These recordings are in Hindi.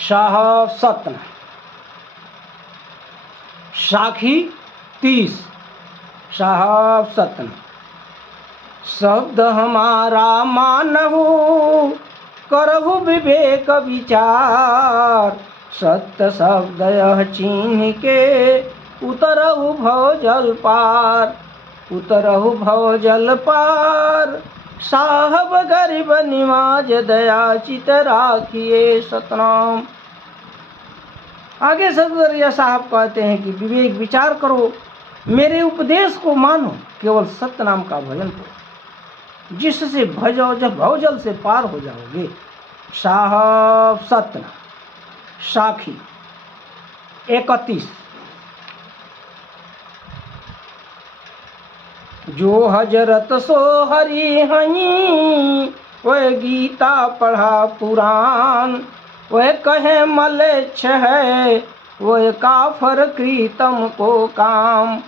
साहब सत्न, साखी 30। साहब सत्न, शब्द हमारा मानहु करहु विवेक विचार, सत्य शब्द यह चीन्ह के उतरहु भव जल पार, उतरहु भव जल पार। साहब गरीब निवाज दया चित राखिए सतनाम। आगे सदगुरु साहब कहते हैं कि विवेक विचार करो, मेरे उपदेश को मानो, केवल सत्य नाम का भजन करो, जिससे भवजल से पार हो जाओगे। साहब सत्य, साखी 31। जो हजरत सो हरि हई, वह गीता पढ़ा पुराण, वह कहे मलेच्छ है, वह काफर कृतम को काम,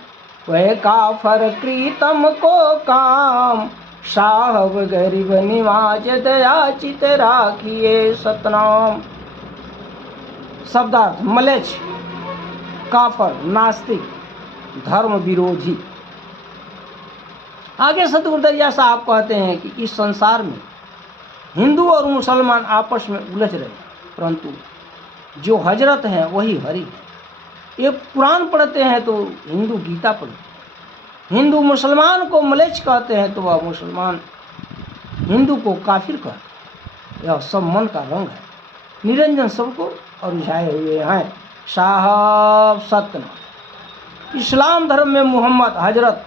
वह काफर कृतम को काम। साहब गरीब निवाज दया चित राखिए सतनाम। शब्दार्थ: मलेच्छ, काफर, नास्तिक, धर्म विरोधी। आगे सतगुरु दरिया साहब कहते हैं कि इस संसार में हिंदू और मुसलमान आपस में उलझ रहे हैं, परंतु जो हजरत हैं वही हरि है। एक कुरान पढ़ते हैं तो हिंदू गीता पढ़ते, हिंदू मुसलमान को मलेच्छ कहते हैं तो वह मुसलमान हिंदू को काफिर कहते हैं। यह सब मन का रंग है, निरंजन सबको उलझाए हुए हैं। साहब सत्य, इस्लाम धर्म में मोहम्मद हजरत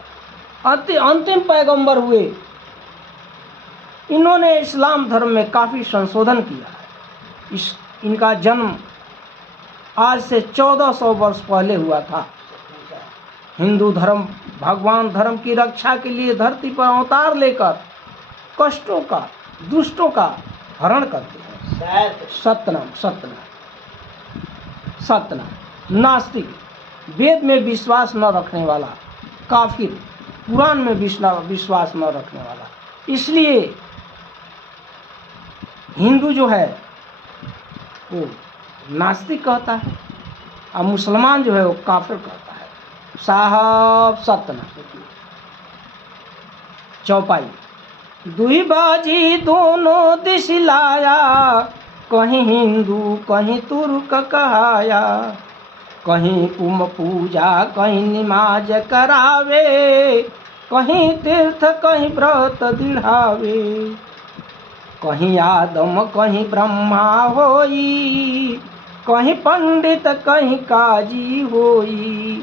अंतिम पैगंबर हुए। इन्होंने इस्लाम धर्म में काफ़ी संशोधन किया है। इनका जन्म आज से 1400 वर्ष पहले हुआ था। हिंदू धर्म भगवान धर्म की रक्षा के लिए धरती पर अवतार लेकर कष्टों का, दुष्टों का हरण करते हैं। सत्यनाम, सत्यनाम, सत्यनाम। नास्तिक, वेद में विश्वास न रखने वाला, काफिर, कुरान में विश्वास न रखने वाला। इसलिए हिंदू जो है वो नास्तिक कहता है और मुसलमान जो है वो काफिर कहता है। साहब सत्य, चौपाई। दुई बाजी दोनों दिश लाया, कहीं हिंदू कहीं तुर्क कहाया, कहीं कुम पूजा कहीं निमाज करावे, कहीं तीर्थ कहीं व्रत दिढ़ावे, कहीं आदम कहीं ब्रह्मा होई, कहीं पंडित कहीं काजी होई,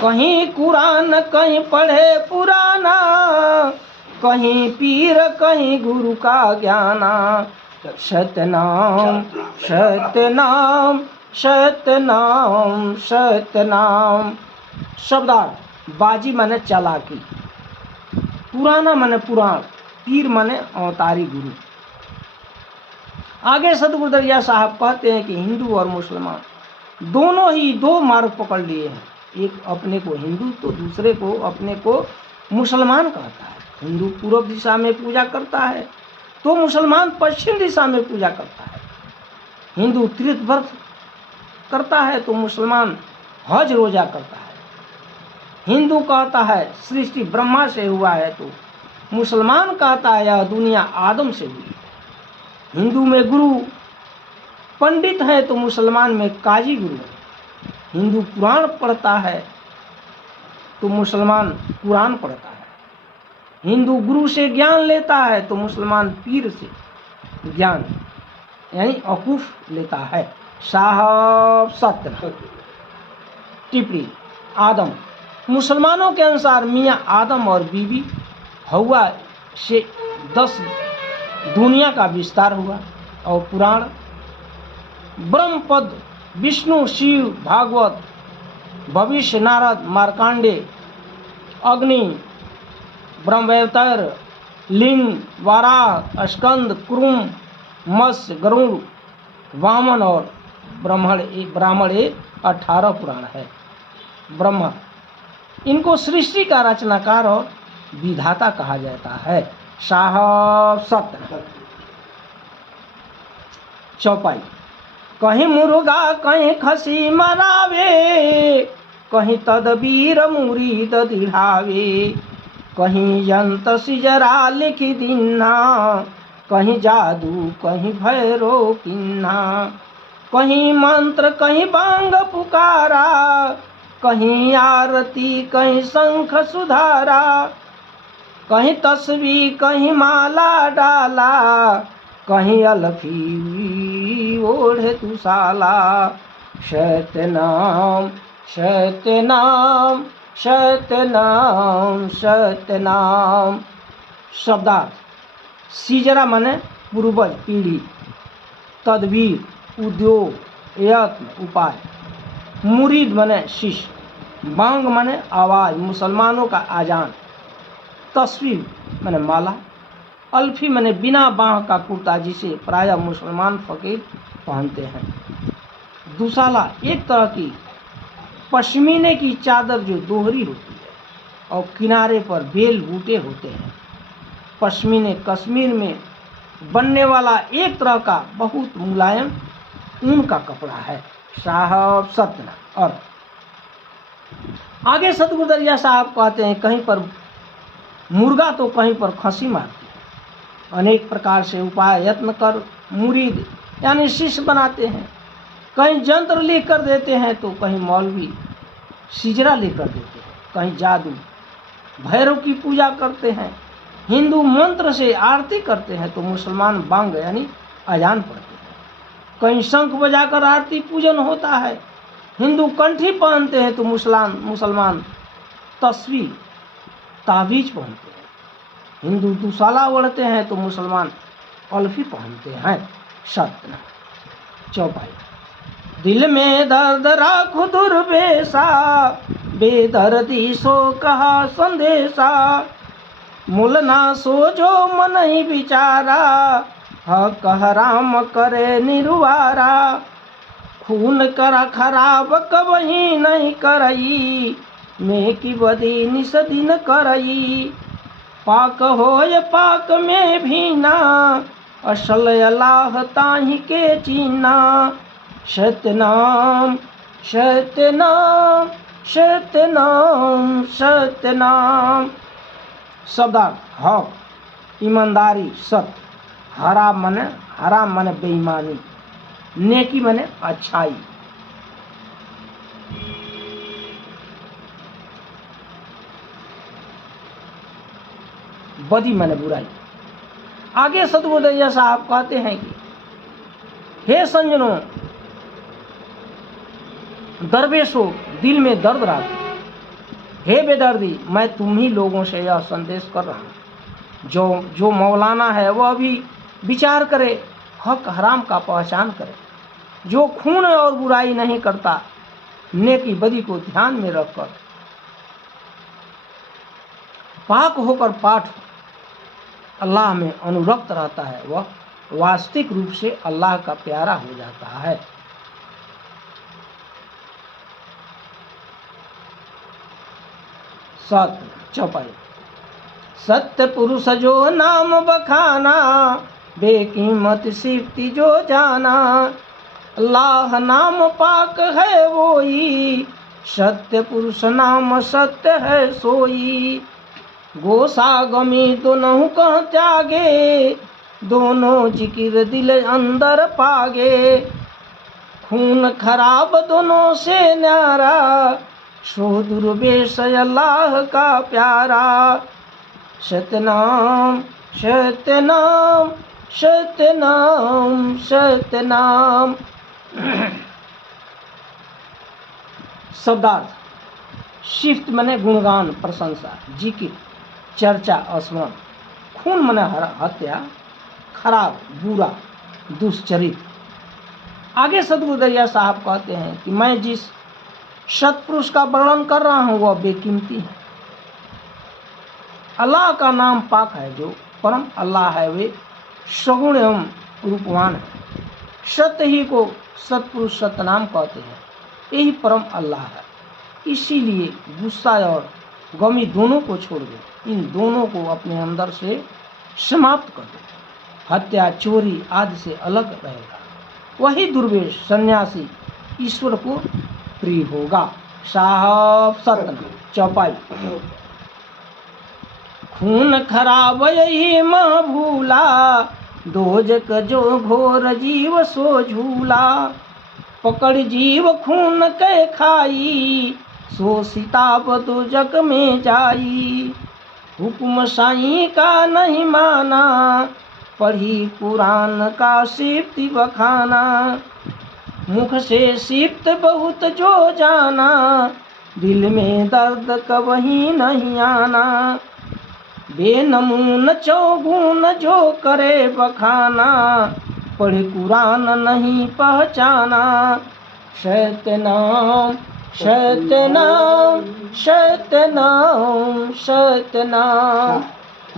कहीं कुरान कहीं पढ़े पुराना, कहीं पीर कहीं गुरु का ज्ञाना। सतनाम, सतनाम, सतनाम, सतनाम। शब्दार्थ: बाजी माने चालाकी, पुराना माने पुराण, पीर माने अवतारी गुरु। आगे सतगुरु दरिया साहब कहते हैं कि हिंदू और मुसलमान दोनों ही दो मार्ग पकड़ लिए हैं। एक अपने को हिंदू तो दूसरे को अपने को मुसलमान कहता है। हिंदू पूर्व दिशा में पूजा करता है तो मुसलमान पश्चिम दिशा में पूजा करता है। हिंदू तीर्थ व्रत करता है तो मुसलमान हज रोजा करता है। हिंदू कहता है सृष्टि ब्रह्मा से हुआ है तो मुसलमान कहता है यह दुनिया आदम से हुई है। हिंदू में गुरु पंडित है तो मुसलमान में काजी गुरु है। हिंदू पुराण पढ़ता है तो मुसलमान कुरान पढ़ता है। हिंदू गुरु से ज्ञान लेता है तो मुसलमान पीर से ज्ञान यानी अकूफ लेता है। साहब सत्य, टिप्पणी। आदम, मुसलमानों के अनुसार मियाँ आदम और बीवी हवा से 10 दुनिया का विस्तार हुआ। और पुराण ब्रह्म पद, विष्णु, शिव, भागवत, भविष्य, नारद, मार्कांडे, अग्नि, ब्रह्मवैवर्त, लिंग, वाराह, स्कंद, कुरुम, मत्स्य, गरुड़, वामन और ब्राह्मण ये 18 पुराण है। ब्रह्मा, इनको सृष्टि का रचनाकार और विधाता कहा जाता है। साहब सत्य चौपाई, कहीं मुर्गा कहीं खसी मरावे, कहीं तदबीर मुरीद दिढ़ावे, कहीं यंत्र सिजरा लिख दीना, कहीं जादू कहीं भैरो किन्ना, कहीं मंत्र कहीं बांग पुकारा, कहीं आरती कहीं शंख सुधारा, कहीं तस्वीर कहीं माला डाला, कहीं अलफी ओढ़े तुसाला। सतनाम सतनाम सतनाम सतनाम। शब्दार्थ, सिजरा माने पूर्वज पीढ़ी, तदबीर उद्योग, यत्न उपाय, मुरीद माने शिष्य, बांग माने आवाज मुसलमानों का आजान, तस्वीर माने माला, अल्फी माने बिना बांह का कुर्ता जिसे प्रायः मुसलमान फकीर पहनते हैं, दुसाला एक तरह की पश्मीने की चादर जो दोहरी होती है और किनारे पर बेल बूटे होते हैं। पश्मीने कश्मीर में बनने वाला एक तरह का बहुत मुलायम ऊन का कपड़ा है। साहब सतना। और आगे सतगुरुदरिया साहब कहते हैं, कहीं पर मुर्गा तो कहीं पर खसी मारती है। अनेक प्रकार से उपाय यत्न कर मुरीद यानी शिष्य बनाते हैं। कहीं यंत्र लिख कर देते हैं तो कहीं मौलवी सिजरा लेकर देते हैं, कहीं जादू भैरव की पूजा करते हैं, हिंदू मंत्र से आरती करते हैं तो मुसलमान बांग यानी अजान पढ़ते हैं, कहीं शंख बजाकर आरती पूजन होता है, हिंदू कंठी पहनते हैं तो मुसलमान तस्वीर ताबीज पहनते हैं, हिंदू दुसाला ओढ़ते हैं तो मुसलमान अल्फी पहनते हैं। सतना चौपाई, दिल में दर्द राखो दुर्वेशा, बेदर्दी सो कहा संदेशा, मूल ना सो जो मन ही विचारा, हक हराम करे निर्वारा, खून करा खराब कबही नहीं करई, मैं की बदी निस दिन करई, पाक होय पाक में भी ना, असल अल्लाह ताही के चीना। सतनाम सतनाम सतनाम सतनाम। शब्दार्थ, हक ईमानदारी, सत्य, हराम माने बेईमानी, नेकी माने अच्छाई। बदी माने बुराई। आगे सतगुरुदरिया साहब कहते हैं कि हे संजनों, दरवेशों, दिल में दर्द रखो, हे बेदर्दी, मैं तुम ही लोगों से यह संदेश कर रहा हूँ। जो मौलाना है वह भी विचार करे, हक हराम का पहचान करे, जो खून और बुराई नहीं करता, नेकी बदी को ध्यान में रखकर पाक होकर पाठ अल्लाह में अनुरक्त रहता है, वह वास्तविक रूप से अल्लाह का प्यारा हो जाता है। सत्य चौपाई, सत्य पुरुष जो नाम बखाना, बेकीमत सिफ्ती जो जाना, अल्लाह नाम पाक है वोई, सत्य पुरुष नाम सत्य है सोई। गोसा गमी दोनों कह त्यागे, दोनों जिकिर दिल अंदर पागे, खून खराब दोनों से न्यारा, सो दुर्वेश अल्लाह का प्यारा। सतनाम सतनाम सतनाम सतनाम। शब्दार्थ, शिफ्त माने गुणगान प्रशंसा, जिकिर चर्चा स्मरण, खून माने हत्या, खराब, बुरा, दुष्चरित। आगे सदगुरु दरिया साहब कहते हैं कि मैं जिस सत्पुरुष का वर्णन कर रहा हूँ वह बेकीमती है। अल्लाह का नाम पाक है, जो परम अल्लाह है वे सगुण एवं रूपवान है। सत्य ही को सत्पुरुष सतनाम कहते हैं, यही परम अल्लाह है। इसीलिए गुस्सा और गमी दोनों को छोड़ दो, इन दोनों को अपने अंदर से समाप्त कर दो। हत्या, चोरी आदि से अलग रहेगा, वही दुर्वेश सन्यासी ईश्वर को प्रिय होगा। साहब सतनाम चौपाई। खून खराब यही माँ भूला, दोजक जो घोर जीव सो झूला। पकड़ जीव खून के खाई, सो सिताब दोजक में जाई। हुक्म साईं का नहीं माना, पढ़ी कुरान का सिफ्त बखाना। मुख से सिफ्त बहुत जो जाना, दिल में दर्द कभी नहीं आना। बेनमून चौगुन जो करे बखाना, पढ़े कुरान नहीं पहचाना। शैतनाम शैतनाम शैतनाम शैतनाम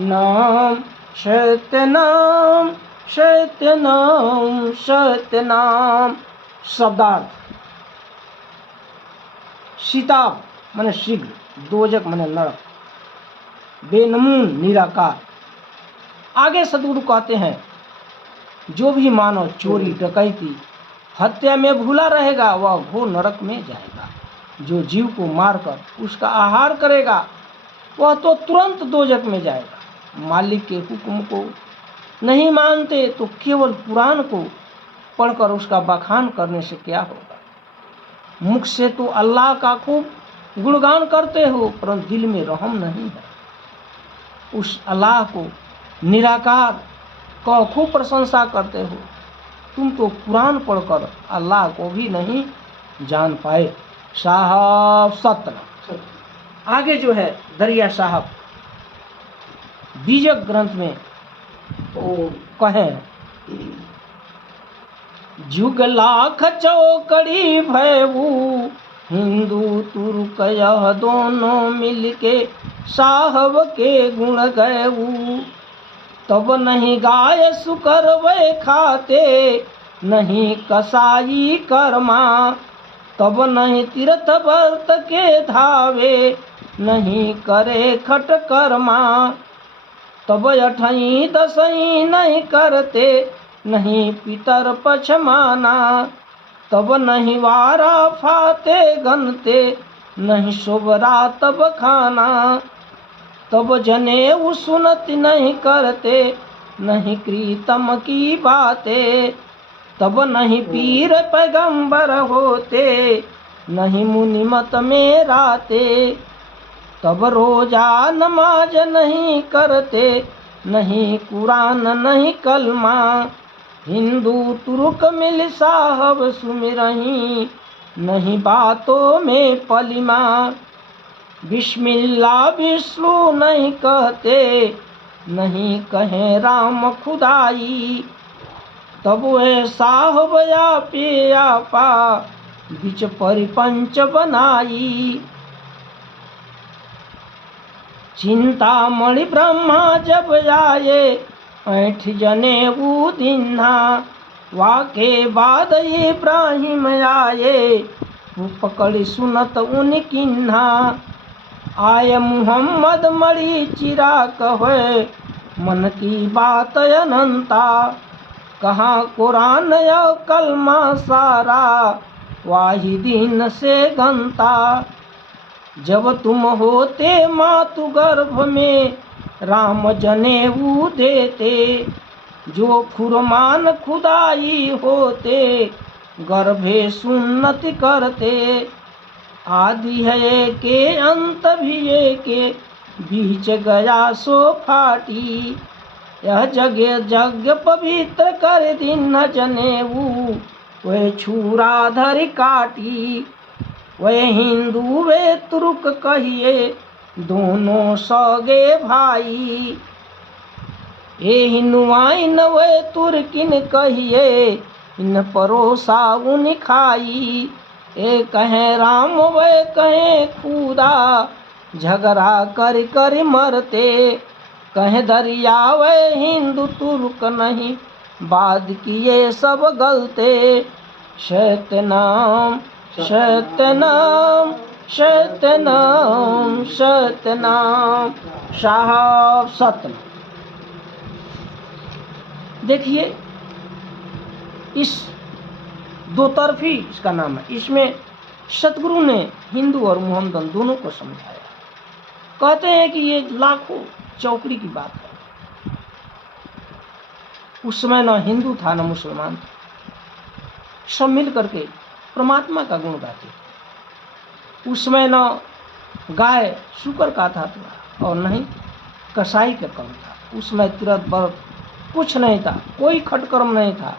नाम, शैतनाम शैतनाम शैतनाम। शब्दार्थ: सीताब माने शीघ्र, दोजक माने नरक, बेनमून निराकार। आगे सदगुरु कहते हैं जो भी मानव चोरी, डकैती, हत्या में भूला रहेगा वह घोर नरक में जाएगा। जो जीव को मारकर उसका आहार करेगा वह तो तुरंत दोजक में जाएगा। मालिक के हुक्म को नहीं मानते तो केवल कुरान को पढ़कर उसका बखान करने से क्या होगा। मुख से तो अल्लाह का खूब गुणगान करते हो, परंतु दिल में रहम नहीं है। उस अल्लाह को निराकार का खूब प्रशंसा करते हो, तुम तो कुरान पढ़कर अल्लाह को भी नहीं जान पाए। साहब सत्र। आगे जो है दरिया साहब बीजक ग्रंथ में वो कहें, जुग लाख चौकड़ी भयऊ, हिंदू तुर्क यह दोनों मिलके साहब के गुण गयऊ। तब नहीं गाय सुकर वे खाते, नहीं कसाई कर्मा। तब नहीं तीर्थ व्रत के धावे, नहीं करे खट कर्मा। तब अठई दसई नहीं करते, नहीं पितर पछमाना। तब नहीं वारा फाते गनते, नहीं शोभरा तब खाना। तब जनेऊ सुनत नहीं करते, नहीं प्रीतम की बातें। तब नहीं पीर पैगंबर होते, नहीं मुनि मत में राते। तब रोजा नमाज नहीं करते, नहीं कुरान नहीं कलमा। हिंदू तुर्क मिल साहब सुमिरही, नहीं बातों में पलिमा। बिस्मिल्लाह विष्णु नहीं कहते, नहीं कहे राम खुदाई। तब वे साहब पे आपा, बिच परिपंच बनाई। चिंतामणि ब्रह्मा जब आए, ऐठ जनेऊ दिन्हा। वाके बाद इब्राहिम आए, वो पकड़ी सुनत उन किन्हा। आय मुहम्मद मरी चिरा कहे, मन की बात अनंता। कहाँ कुरान या कलमा सारा, वाही दिन से गंता। जब तुम होते मातु गर्भ में, राम जनेऊ देते। जो फुरमान खुदाई होते, गर्भे सुन्नति करते। आदि है के अंत भी के, बीच गया सो फाटी। यह जगे यज्ञ पवित्र कर दिन न जनेऊ, वे छुरा धरि काटी। वे हिंदू वे तुर्क कहिए, दोनों सगे भाई। ए हिनुआइन वे तुर्किन कहिए, इन परोसा उन खाई। ए कहें राम वे कहें खुदा, झगड़ा कर कर मरते। कहें दरिया वे हिंदू तुर्क नहीं, बाद किए सब गलते। शतनाम शतनाम शतनाम शतनाम साहब सतनाम। देखिए इस दो तरफी इसका नाम है। इसमें सतगुरु ने हिंदू और मोहम्मदन दोनों को समझाया। कहते हैं कि ये लाखों चौकड़ी की बात है। उस समय न हिंदू था न मुसलमान था, सब मिल करके परमात्मा का गुण गाते। उस समय न गाय शुकर का था और नहीं कसाई का कम था। उस समय तीरथ व्रत कुछ नहीं था, कोई खटकर्म नहीं था,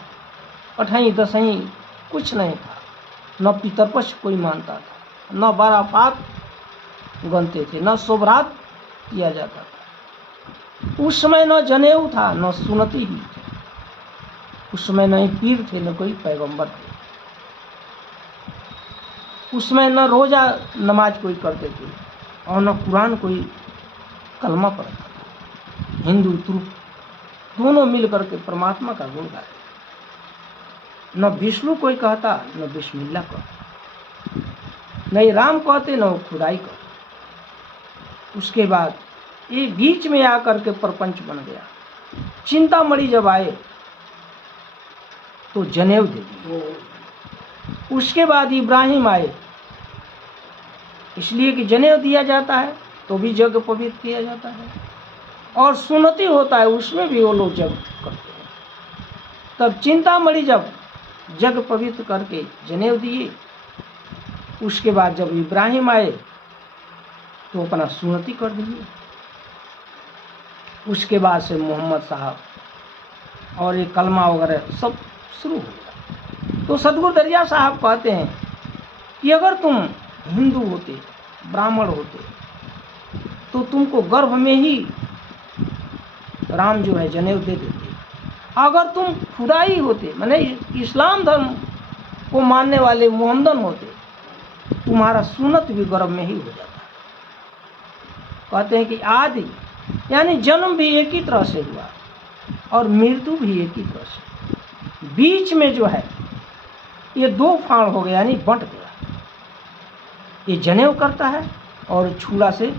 अठई दसई कुछ नहीं था, न पितरपक्ष कोई मानता था, न बाराफात गनते थे, न शोभरात किया जाता था। उस समय न जनेऊ था न सुनती ही थी। उस समय न ही पीर थे न कोई पैगंबर थे। उसमें न रोजा नमाज कोई करते थे और न कुरान कोई कलमा पढ़ता था। हिंदू तुर्क दोनों मिल करके परमात्मा का गुण गाते। न विष्णु कोई कहता न बिस्मिल्लाह कहता, नहीं राम कहते न खुदाई कहते। उसके बाद ये बीच में आकर के प्रपंच बन गया। चिंतामणि जब आए तो जनेऊ दे दिए। उसके बाद इब्राहिम आए, इसलिए कि जनेऊ दिया जाता है तो भी जग पवित्र किया जाता है, और सुन्नति होता है उसमें भी वो लोग जग करते हैं। तब चिंतामणि जब जग पवित्र करके जनेऊ दिए, उसके बाद जब इब्राहिम आए तो अपना सुन्नति कर दिए। उसके बाद से मोहम्मद साहब और ये कलमा वगैरह सब शुरू हो गया। तो सदगुरु दरिया साहब कहते हैं कि अगर तुम हिंदू होते, ब्राह्मण होते, तो तुमको गर्भ में ही राम जो है जनेऊ दे देते। अगर तुम खुदाई होते, माने इस्लाम धर्म को मानने वाले मोहम्मदन होते, तुम्हारा सुन्नत भी गर्भ में ही हो जाता। कहते हैं कि आदि यानी जन्म भी एक ही तरह से हुआ और मृत्यु भी एक ही तरह से। बीच में जो है ये दो फाड़ हो गया, यानी बंट गया। ये जनेऊ करता है और छुरा से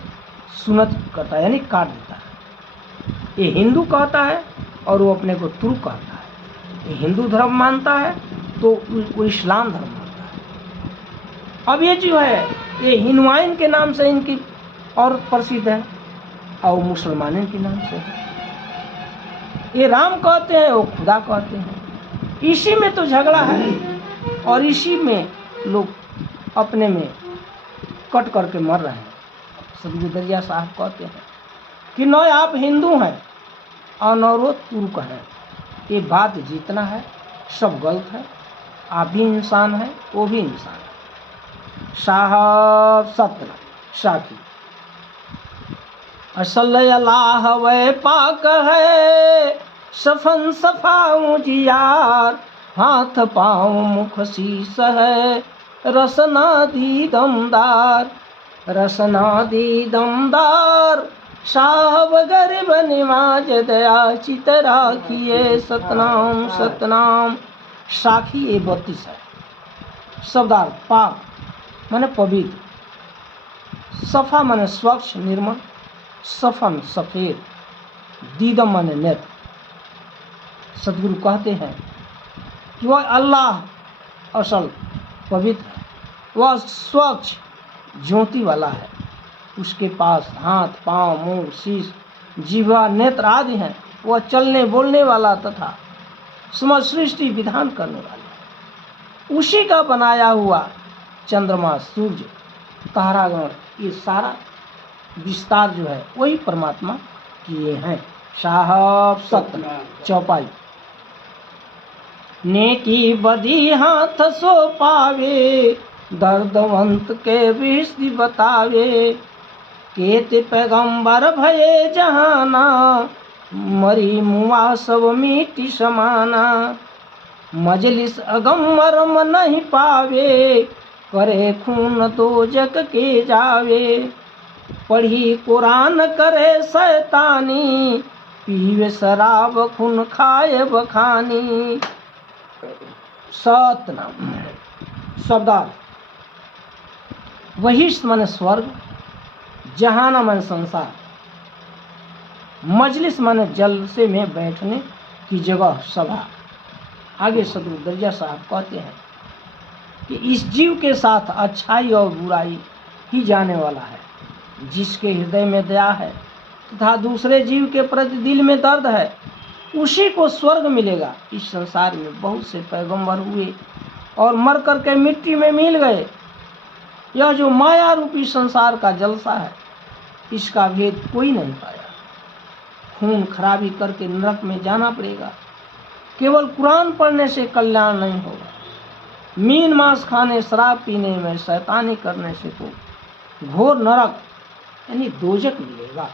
सुन्नत करता है, यानी काट देता है। ये हिंदू कहता है और वो अपने को तुर्क कहता है। ये हिंदू धर्म मानता है तो वो इस्लाम धर्म मानता है। अब ये जो है ये हिनुआइन के नाम से इनकी और प्रसिद्ध है और मुसलमानों के नाम से है। ये राम कहते हैं, वो खुदा कहते हैं। इसी में तो झगड़ा है और इसी में लोग अपने में कट करके मर रहे हैं। सदगुरु दरिया साहब कहते हैं कि न आप हिंदू हैं और न वो तुर्क हैं, ये बात जितना है सब गलत है। आप भी इंसान हैं, वो भी इंसान है। साहब सतना साकी असल अल्लाह वे पाक है, सफन सफाऊं जियार, हाथ पाँव मुख शीस है, रसना दी दमदार, रसना दी दमदार। साहब गरीब निमाज दया चित राखिए, सतनाम सतनाम। साखी ये 32 है। शब्दार पाक माने पवित्र, सफा माने स्वच्छ निर्मल, सफन सफेद, दीदम माने नेत्र। सदगुरु कहते हैं कि वह अल्लाह असल पवित्र है, वह स्वच्छ ज्योति वाला है। उसके पास हाथ पाँव मुंह शीश जीवा नेत्र आदि हैं। वह चलने बोलने वाला तथा समस्त सृष्टि विधान करने वाला। उसी का बनाया हुआ चंद्रमा सूर्य तारागण ये सारा विस्तार जो है वही परमात्मा किए हैं। साहब सत्य चौपाई नेकी बदी हाथ सो पावे, दर्दवंत के विषि बतावे। केत पैगंबर भये जहाना, मरी मुआ सब मिट्टी समाना, मजलिस अगम मरम नहीं पावे, करे खून दोजक के जावे, पढ़ी कुरान करे शैतानी, पीवे शराब खून खाए बखानी। सतनाम शब्दार्थ वहिष्ठ मन स्वर्ग, जहाना मन संसार, मजलिस मन जलसे में बैठने की जगह सभा। आगे सदगुरु दरिया साहब कहते हैं कि इस जीव के साथ अच्छाई और बुराई ही जाने वाला है। जिसके हृदय में दया है तथा दूसरे जीव के प्रति दिल में दर्द है, उसी को स्वर्ग मिलेगा। इस संसार में बहुत से पैगंबर हुए और मर करके मिट्टी में मिल गए। यह जो माया रूपी संसार का जलसा है, इसका भेद कोई नहीं पाया। खून खराबी करके नरक में जाना पड़ेगा। केवल कुरान पढ़ने से कल्याण नहीं होगा। मीन मांस खाने, शराब पीने में, शैतानी करने से तो घोर नरक यानी दोजक मिलेगा।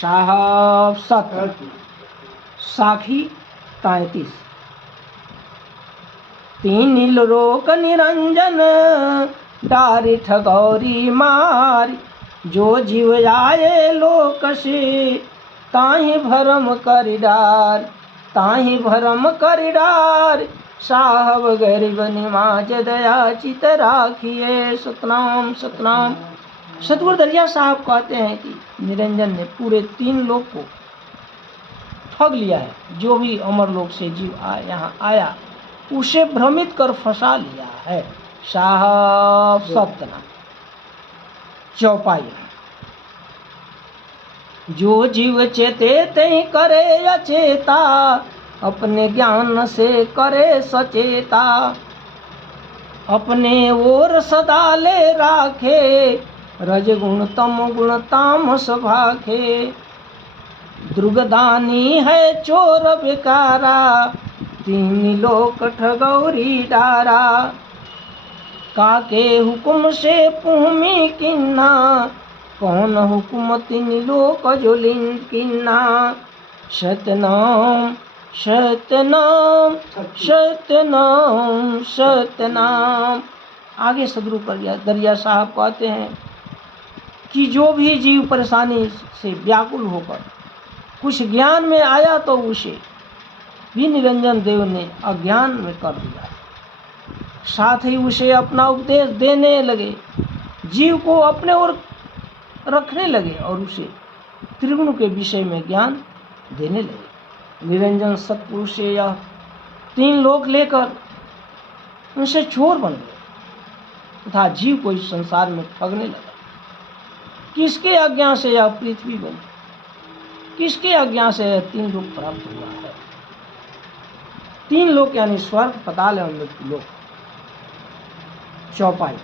साहब सत्य साखी 33। तीन लोक निरंजन, डारी ठगौरी मारी, जो जीव आए लोक से, ताहि भरम करि डार, ताहि भरम करि डार। साहब गरीब निमाज दया चित राखिए। सतनाम सतनाम। सतगुरु दरिया साहब कहते हैं कि निरंजन ने पूरे 3 लोक को ठग लिया है। जो भी अमर लोक से जीव यहाँ आया, उसे भ्रमित कर फंसा लिया है। साहब सतनाम। चौपाई। जो जीव चेते तै करे अचेता, अपने ज्ञान से करे सचेता, अपने ओर सदा ले राखे, रजगुण तम गुण तामस भाखे। दुर्गदानी है चोर बेकारा, 3 लोक ठगौरी डारा। काके हुकुम से पुहमी किन्ना, कौन हुकुम 3 लोक जो किन्ना। सतनाम सतनाम सतनाम सतनाम। आगे सदगुरु दरिया साहब कहते हैं कि जो भी जीव परेशानी से व्याकुल होकर कुछ ज्ञान में आया, तो उसे भी निरंजन देव ने अज्ञान में कर दिया। साथ ही उसे अपना उपदेश देने लगे, जीव को अपने ओर रखने लगे और उसे त्रिगुण के विषय में ज्ञान देने लगे। निरंजन सत्पुरुष से यह 3 लोक लेकर उनसे चोर बन गए तथा जीव को इस संसार में ठगने लगा। किसके आज्ञा से यह पृथ्वी बनी, किसके आज्ञा से यह 3 लोक प्राप्त हुआ है। 3 लोक यानी स्वर्ग, पाताल एवं मृत्यु लोक। चौपाई।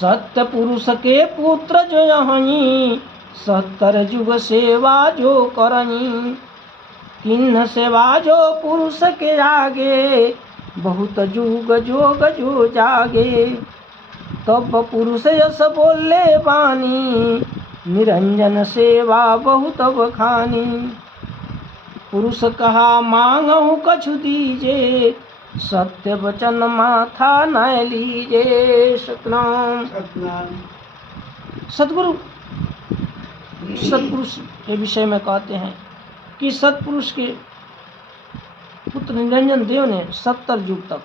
सत्य पुरुष के पुत्र जो यहीं, 70 जुग सेवा जो करनी। किन्न सेवा जो पुरुष के आगे, बहुत जुग जोग जो जागे। तब पुरुष यस बोले बानी, निरंजन सेवा बहुत बखानी। पुरुष कहा मांगहु कछु दीजे, सत्य वचन माथा न लीजे। सतनाम। सतगुरु सत्पुरुष के विषय में कहते हैं कि सत्पुरुष के पुत्र निरंजन देव ने 70 युग तक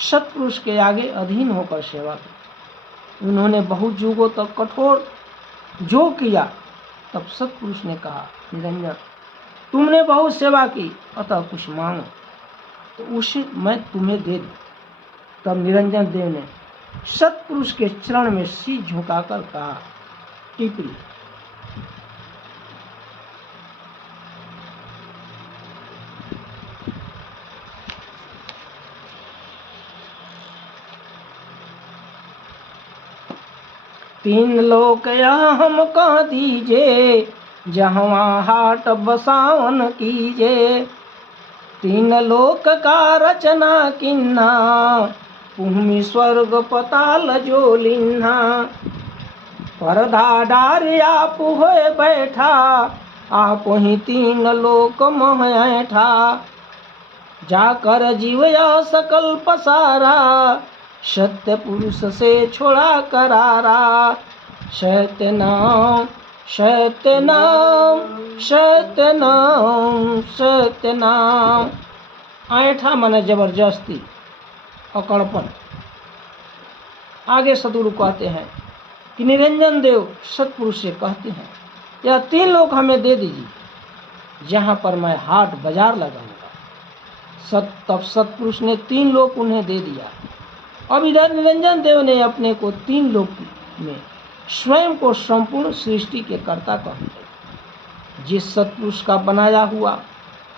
सत्पुरुष के आगे अधीन होकर सेवा की। उन्होंने बहुत युगों तक कठोर जो किया। तब सत्पुरुष ने कहा, निरंजन तुमने बहुत सेवा की, अतः कुछ मांगो तो उसे मैं तुम्हें दे दूं। तब निरंजन देव ने सत्पुरुष के चरण में सिर झुकाकर कहा। टिप्पणी। तीन लोक यहाँ हम कह दीजे, जहाँ हाट बसावन कीजे। 3 लोक का रचना किन्ना, भूमि स्वर्ग पताल जो लिन्हा। पर्दा डारी आप होए बैठा, आप ही तीन लोक मोह ऐठा। जाकर जीव यह सकल पसारा, सत्य पुरुष से छोड़ा करारा। सत्य नाम सत्य नाम सत्य नाम सत्य नाम। ऐठा माने जबरदस्ती, अकड़पन। आगे सदगुरु कहते हैं कि निरंजन देव सतपुरुष से कहते हैं, यह तीन लोक हमें दे दीजिए जहाँ पर मैं हाट बाजार लगाऊंगा। तब सतपुरुष ने तीन लोक उन्हें दे दिया। अब इधर निरंजन देव ने अपने को तीन लोक में स्वयं को संपूर्ण सृष्टि के कर्ता कहते। जिस सतपुरुष का बनाया हुआ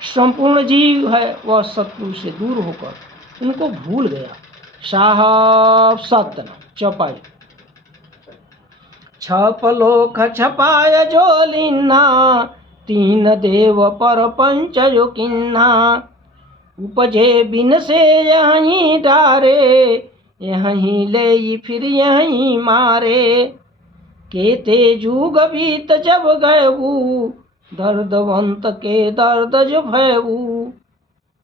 संपूर्ण जीव है, वह सतपुरुष से दूर होकर उनको भूल गया। साहब सत्य चौपाई। छप लोक छपाय जो लीना, तीन देव पर पंच जो किन्ना। उपजे बिन से यहीं डारे, यहीं ले फिर यहीं मारे। केते जुग बीत जब गयऊ, दर्दवंत के दर्द जो भयऊ।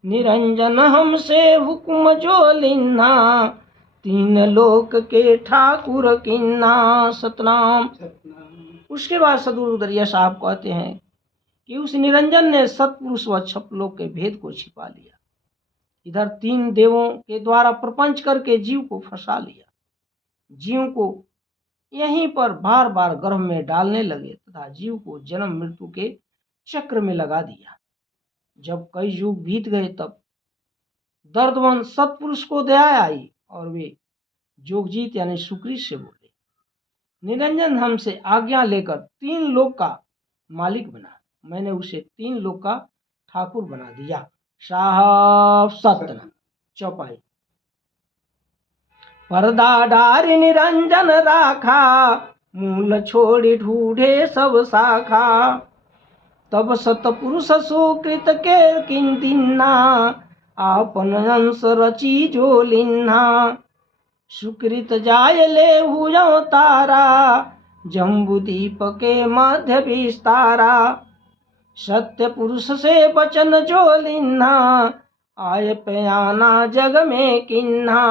निरंजन हमसे हुक्म जो लिन्ना, तीन लोक के ठाकुर किन्ना। सतनाम। उसके बाद सदगुरु दरिया साहब कहते हैं कि उस निरंजन ने सतपुरुष व छपलोक के भेद को छिपा लिया। इधर तीन देवों के द्वारा प्रपंच करके जीव को फंसा लिया। जीव को यहीं पर बार बार गर्भ में डालने लगे तथा जीव को जन्म मृत्यु के चक्र में लगा दिया। जब कई युग बीत गए तब दर्दवंत सतपुरुष को दया आई और वे जोगजीत यानी सुकृत से बोले, निरंजन हमसे आज्ञा लेकर तीन लोक का मालिक बना। मैंने उसे तीन लोक का ठाकुर बना दिया। साहब सत्य चौपाई। पर्दा डारी निरंजन राखा, मूल छोड़ी ढूढ़े सब शाखा। तब सतपुरुष सुकृत के किन दिन्ना, आपन अंश रची जो लिन्ना। सुकृत जाय ले हुयो तारा, जम्बूदीप के मध्य विस्तारा। सत्य पुरुष से वचन जो लिन्ना, आय पयाना जग में किन्ना।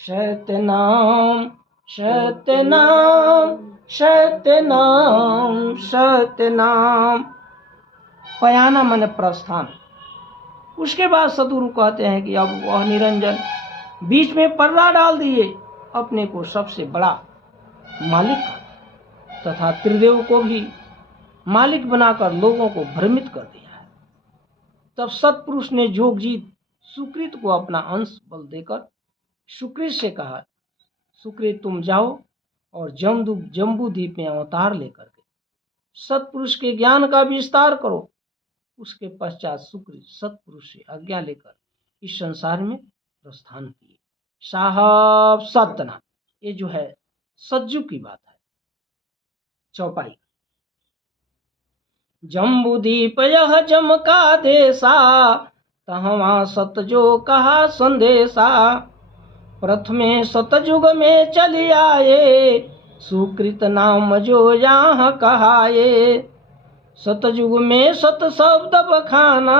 सत्य नाम सत्य नाम सत्य नाम सत्य नाम। पयाना मन प्रस्थान। उसके बाद सदगुरु कहते हैं कि अब वह निरंजन बीच में पर्दा डाल दिए, अपने को सबसे बड़ा मालिक तथा त्रिदेव को भी मालिक बनाकर लोगों को भ्रमित कर दिया है। तब सतपुरुष ने जोगजीत सुकृत को अपना अंश बल देकर सुकृत से कहा, सुकृत तुम जाओ और जम्बूद्वीप में अवतार लेकर के सतपुरुष के ज्ञान का विस्तार करो। उसके पश्चात सुकृत सतपुरुष से आज्ञा लेकर इस संसार में प्रस्थान किए। साहब सतना। ये जो है सतयुग की बात है। चौपाई। जम्बूद्वीप यह जमका देसा, तहवा सतजो कहा संदेशा। प्रथमे सतयुग में चली आए, सुकृत नाम जो यहाँ कहाए। सतयुग में सत शब्द बखाना,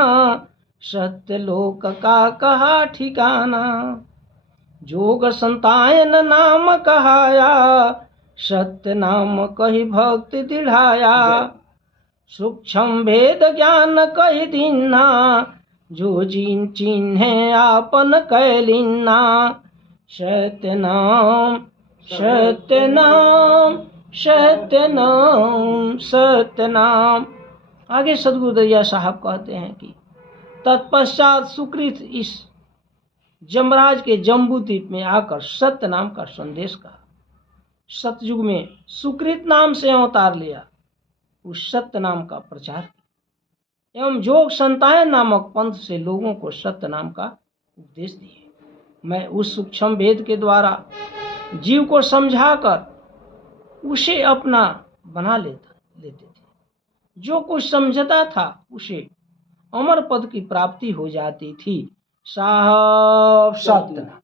सत्य लोक का कहा ठिकाना। जोग संतायन नाम कहाया, सत्य नाम कही भक्ति दृढ़ाया। सूक्ष्म भेद ज्ञान कही दीन्ना, जो जिन चिन्हे आपन कैलिन्ना। सत्य नाम सत्य नाम सत्य नाम सत्य नाम। आगे सदगुरु दरिया साहब कहते हैं कि तत्पश्चात सुकृत इस जमराज के जम्बूद्वीप में आकर सत्य नाम का संदेश कहा। सतयुग में सुकृत नाम से अवतार लिया, उस सत्य नाम का प्रचार किया एवं जोग संतायन नामक पंथ से लोगों को सत्य नाम का उपदेश दिए। मैं उस सूक्ष्म भेद के द्वारा जीव को समझाकर उसे अपना बना लेते थे। जो कुछ समझता था उसे अमर पद की प्राप्ति हो जाती थी। साहब सत्य नाम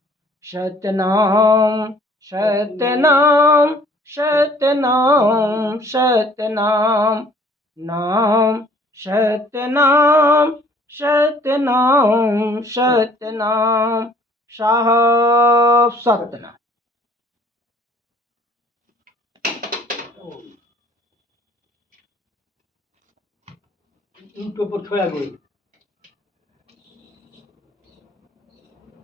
सत्य नाम सत्य नाम सतनाम सतनाम नाम सतनाम सतनाम सतनाम साहब सतनाम। यूट्यूब पर छोड़ा गई।